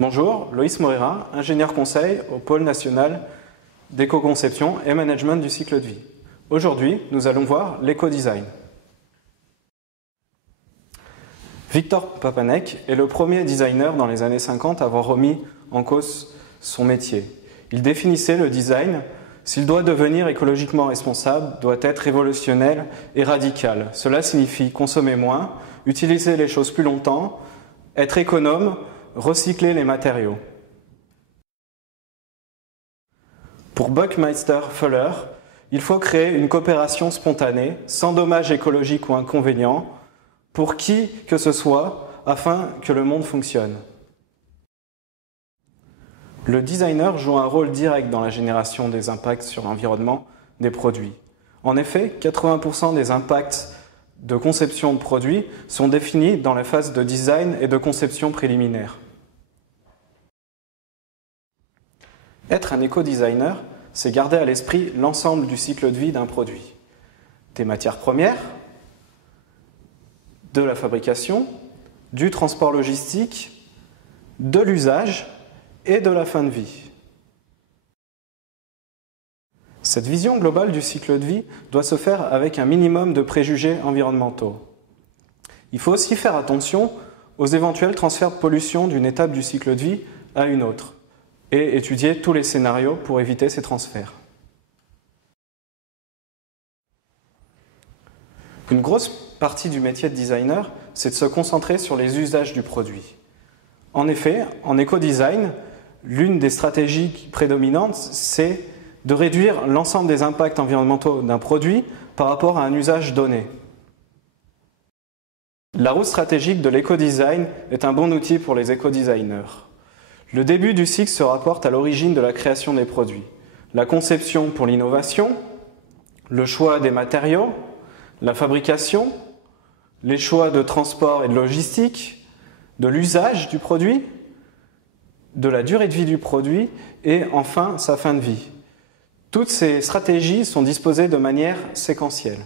Bonjour, Loïs Moreira, ingénieur conseil au pôle national d'éco-conception et management du cycle de vie. Aujourd'hui, nous allons voir l'éco-design. Victor Papanek est le premier designer dans les années 50 à avoir remis en cause son métier. Il définissait le design, s'il doit devenir écologiquement responsable, doit être révolutionnaire et radical. Cela signifie consommer moins, utiliser les choses plus longtemps, être économe, recycler les matériaux. Pour Buckminster Fuller, il faut créer une coopération spontanée, sans dommages écologiques ou inconvénients, pour qui que ce soit, afin que le monde fonctionne. Le designer joue un rôle direct dans la génération des impacts sur l'environnement des produits. En effet, 80% des impacts de conception de produits sont définis dans la phase de design et de conception préliminaire. Être un éco-designer, c'est garder à l'esprit l'ensemble du cycle de vie d'un produit. Des matières premières, de la fabrication, du transport logistique, de l'usage et de la fin de vie. Cette vision globale du cycle de vie doit se faire avec un minimum de préjugés environnementaux. Il faut aussi faire attention aux éventuels transferts de pollution d'une étape du cycle de vie à une autre et étudier tous les scénarios pour éviter ces transferts. Une grosse partie du métier de designer, c'est de se concentrer sur les usages du produit. En effet, en éco-design, l'une des stratégies prédominantes, c'est de réduire l'ensemble des impacts environnementaux d'un produit par rapport à un usage donné. La route stratégique de l'éco-design est un bon outil pour les éco-designers. Le début du cycle se rapporte à l'origine de la création des produits. La conception pour l'innovation, le choix des matériaux, la fabrication, les choix de transport et de logistique, de l'usage du produit, de la durée de vie du produit et enfin sa fin de vie. Toutes ces stratégies sont disposées de manière séquentielle.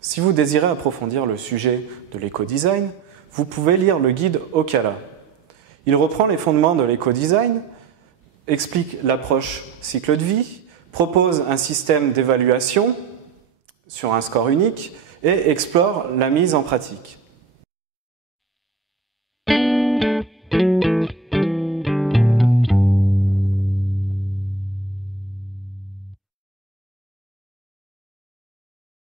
Si vous désirez approfondir le sujet de l'éco-design, vous pouvez lire le guide Ocala. Il reprend les fondements de l'éco-design, explique l'approche cycle de vie, propose un système d'évaluation sur un score unique et explore la mise en pratique.